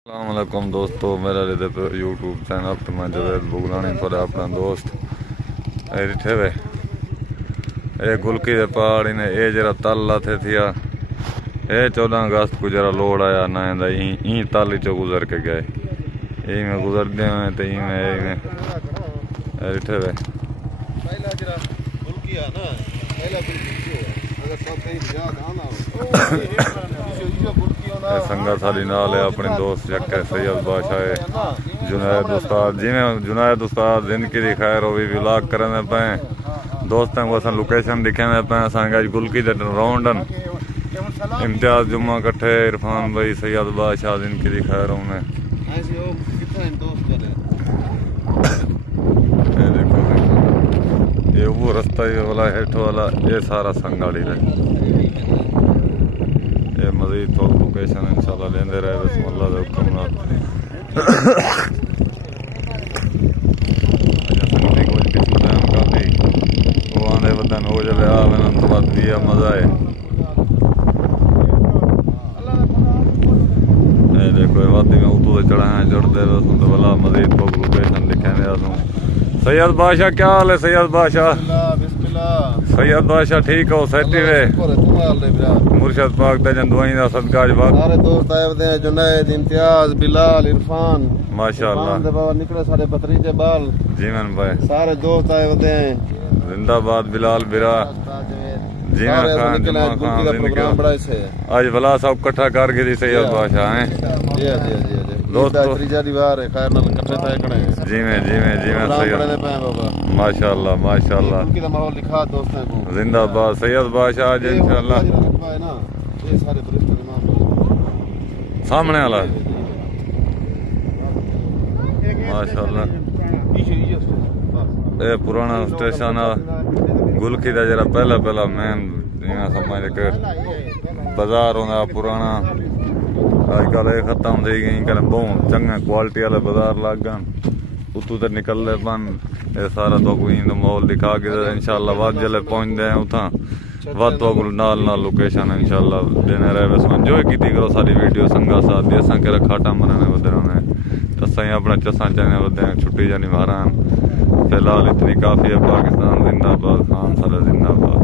अस्सलामुअलैकुम दोस्तों, मेरा यूट्यूब चैनल तो मैं जवेद बुगलानी थोड़ा अपना दोस्त इठे वे ये गुलकी दे पहाड़ ने ये जरा तल लाथे थिया ये 14 अगस्त को जरा लोड आया ना ई ताली चो गुजर के गए यही में गुजरते हुए तो यही में इठे वे संगा सारी नाल है अपने दोस्त जक्के सैयद बादशाह है जुनैद उस्ताद जिमें जुनैद उस्ताद जिंदगी दी खैर हो भी व्लॉग करने पे दोस्तों को असन लोकेशन दिखाने पे असांगे गुलकी दे राउंडन इम्तियाज जुम्मा कट्ठे इरफान भाई सैयद बादशाह जिंदगी दी खैर होने देखो ये वो रास्ता ये वाला हेठो वाला ये सारा संगाड़ी है ये मजीद तो लोकेशन इंशाल्लाह लेंदे रहे बिस्मिल्लाह दे हुक्म नाल संगती कुछ किस्म टाइम काफी वो आने बदन हो जले आ मैंने तो बात दिया मजा है ये देखो ये वादी में उतू से चढ़ा है चढ़ते बस तो वाला मजीद तो लोकेशन दिखाने आसूं सैयद बादशाह क्या हाल है सैयद बादशाह सैयद बादशाह ठीक हो सेठी वे मुर्शद पाक दे जन दुआई दा सदका जवाब सारे दोस्त आए वे जुनैद इम्तियाज बिलाल इरफान माशाअल्लाह दे बाबा निकले सारे भतीजे बाल जीवन भाई सारे दोस्त आए वे जिंदाबाद बिलाल बिरा जीवन खान जुमा खान प्रोग्राम बड़ा से आज भला सब इकट्ठा कर के सैयद बादशाह हैं जी जी जी दोस्तों त्रीजा दीवार है खैर नाल इकट्ठे थे कणे जीवन सैयद माशाअल्लाह माशाअल्लाह उनकी माहौल लिखा दोस्तों को जिंदाबाद सैयद बादशाह आज इंशाल्लाह ये सारे फरिश्ते इमाम सामने वाला माशाअल्लाह ये पुराना स्टेशन गुलकी का जरा पहला मेन समझ के बाजार होंदा पुराना आजकल ये खत्म थी गई कर बहुत चंगा क्वालिटी वाले बाजार लग गए उतू तो निकलते पन ये सारा तो कोई माहौल दिखा के इंशाल्लाह वध जल्द पहुंचते हैं उतना वध तो नाल लोकेशन इंशाल्लाह देने रहे बस एंजॉय की करो सारी वीडियो संगा साथ दी असा के खाटा मनाने वधे रहने असा अपना चसा चने वधे छुट्टी जानी मारान फिलहाल इतनी काफी है पाकिस्तान जिंदाबाद खान सारा जिंदाबाद।